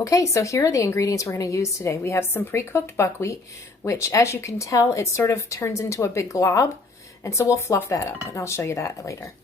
Okay, so here are the ingredients we're going to use today. We have some pre-cooked buckwheat, which as you can tell, it sort of turns into a big glob. And so we'll fluff that up, and I'll show you that later.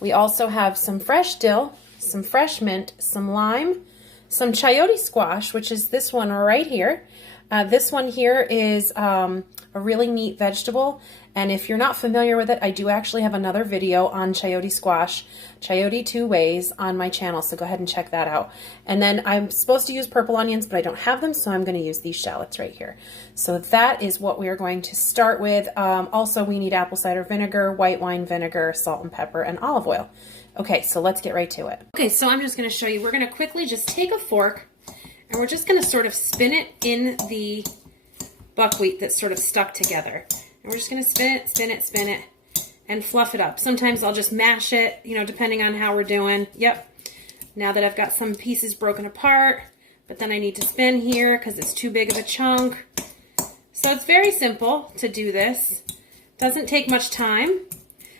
We also have some fresh dill, some fresh mint, some lime, some chayote squash, which is this one right here. This one here is a really neat vegetable, and if you're not familiar with it, I do actually have another video on chayote squash, chayote 2 ways, on my channel, so go ahead and check that out. And then I'm supposed to use purple onions, but I don't have them, so I'm going to use these shallots right here. So that is what we are going to start with. Also, we need apple cider vinegar, white wine vinegar, salt and pepper, and olive oil. Okay, so let's get right to it. Okay, so I'm just going to show you. We're going to quickly just take a fork, and we're just going to sort of spin it in the buckwheat that's sort of stuck together. And we're just going to spin it, spin it, spin it, and fluff it up. Sometimes I'll just mash it, you know, depending on how we're doing. Yep. Now that I've got some pieces broken apart, but then I need to spin here because it's too big of a chunk. So it's very simple to do this. Doesn't take much time.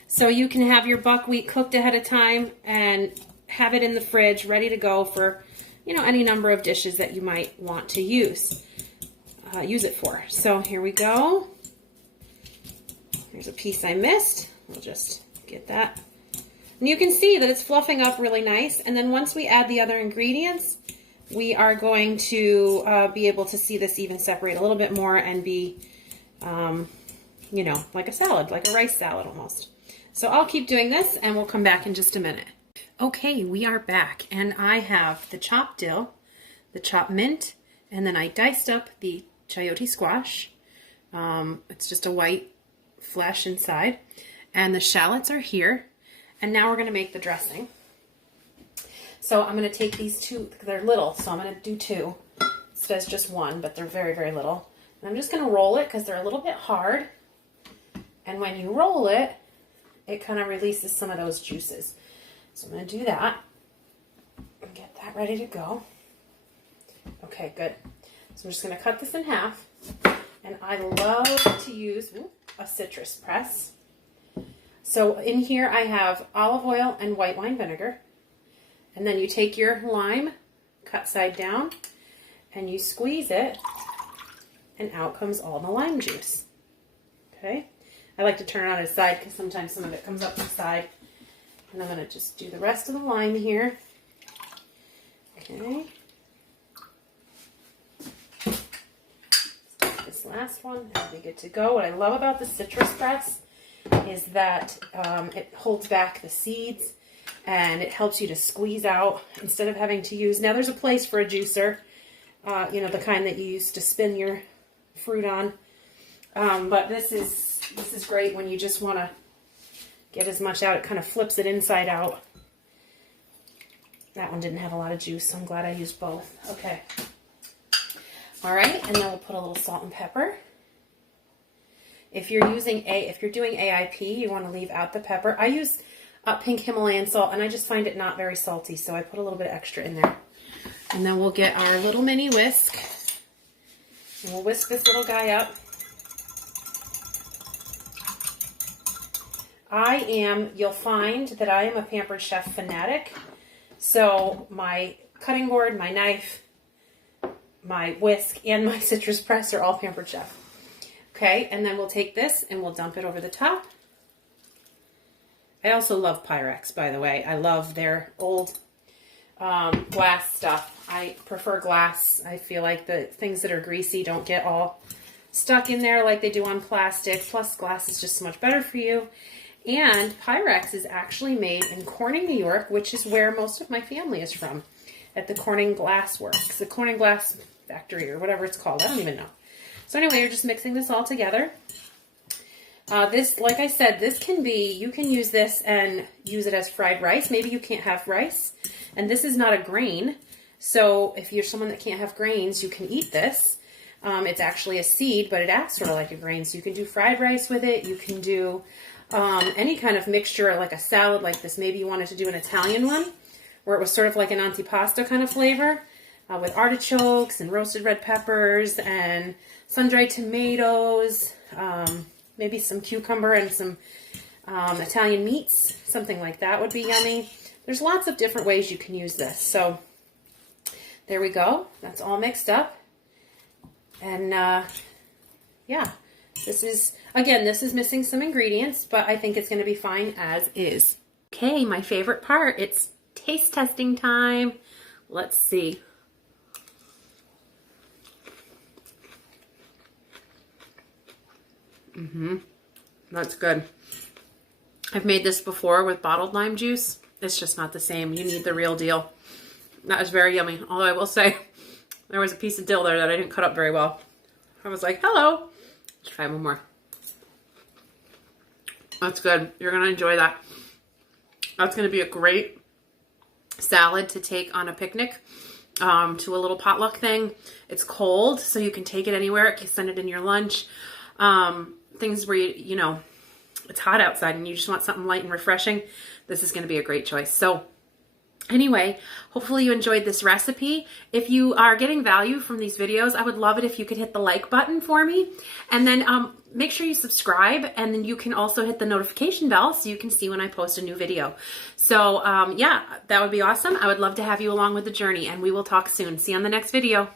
So you can have your buckwheat cooked ahead of time and have it in the fridge ready to go for, you know, any number of dishes that you might want to use it for. So here we go. Here's a piece I missed. We'll just get that. And you can see that it's fluffing up really nice. And then once we add the other ingredients, we are going to be able to see this even separate a little bit more and be, you know, like a salad, like a rice salad almost. So I'll keep doing this and we'll come back in just a minute. Okay, we are back, and I have the chopped dill, the chopped mint, and then I diced up the chayote squash. It's just a white flesh inside, and the shallots are here. And now we're going to make the dressing. So I'm going to take these two, they're little, so I'm going to do 2. It says just 1, but they're very, very little. And I'm just going to roll it because they're a little bit hard. And when you roll it, it kind of releases some of those juices. So I'm going to do that and get that ready to go. Okay, good. So I'm just going to cut this in half. And I love to use a citrus press. So in here I have olive oil and white wine vinegar. And then you take your lime, cut side down, and you squeeze it, and out comes all the lime juice. Okay? I like to turn it on its side because sometimes some of it comes up the side. And I'm going to just do the rest of the lime here. Okay. This last one, that'll be good to go. What I love about the citrus press is that it holds back the seeds and it helps you to squeeze out instead of having to use. Now there's a place for a juicer, you know, the kind that you use to spin your fruit on. But this is great when you just want to get as much out. It kind of flips it inside out. That one didn't have a lot of juice, so I'm glad I used both. Okay. All right, and then we'll put a little salt and pepper. If you're doing AIP, you want to leave out the pepper. I use pink Himalayan salt, and I just find it not very salty, so I put a little bit extra in there. And then we'll get our little mini whisk, and we'll whisk this little guy up. You'll find that I am a Pampered Chef fanatic. So my cutting board, my knife, my whisk, and my citrus press are all Pampered Chef. Okay, and then we'll take this and we'll dump it over the top. I also love Pyrex, by the way. I love their old glass stuff. I prefer glass. I feel like the things that are greasy don't get all stuck in there like they do on plastic. Plus, glass is just so much better for you. And Pyrex is actually made in Corning, New York, which is where most of my family is from, at the Corning Glass Works, the Corning Glass Factory, or whatever it's called. I don't even know. So anyway, you're just mixing this all together. This, like I said, this can be, you can use this and use it as fried rice. Maybe you can't have rice. And this is not a grain. So if you're someone that can't have grains, you can eat this. It's actually a seed, but it acts sort of like a grain. So you can do fried rice with it. You can do any kind of mixture, like a salad like this. Maybe you wanted to do an Italian one where it was sort of like an antipasto kind of flavor with artichokes and roasted red peppers and sun-dried tomatoes, maybe some cucumber and some Italian meats. Something like that would be yummy. There's lots of different ways you can use this. So there we go. That's all mixed up. And yeah, this is, again, this is missing some ingredients, but I think it's going to be fine as is. Okay, my favorite part, it's taste testing time. Let's see. That's good. I've made this before with bottled lime juice. It's just not the same. You need the real deal. That was very yummy. Although I will say, there was a piece of dill there that I didn't cut up very well. I was like, hello. Let's try one more. That's good. You're going to enjoy that. That's going to be a great salad to take on a picnic, to a little potluck thing. It's cold, so you can take it anywhere. You can send it in your lunch. Things where you know, it's hot outside and you just want something light and refreshing. This is going to be a great choice. So anyway, hopefully you enjoyed this recipe. If you are getting value from these videos, I would love it if you could hit the like button for me. And then make sure you subscribe, and then you can also hit the notification bell so you can see when I post a new video. So yeah, that would be awesome. I would love to have you along with the journey, and we will talk soon. See you on the next video.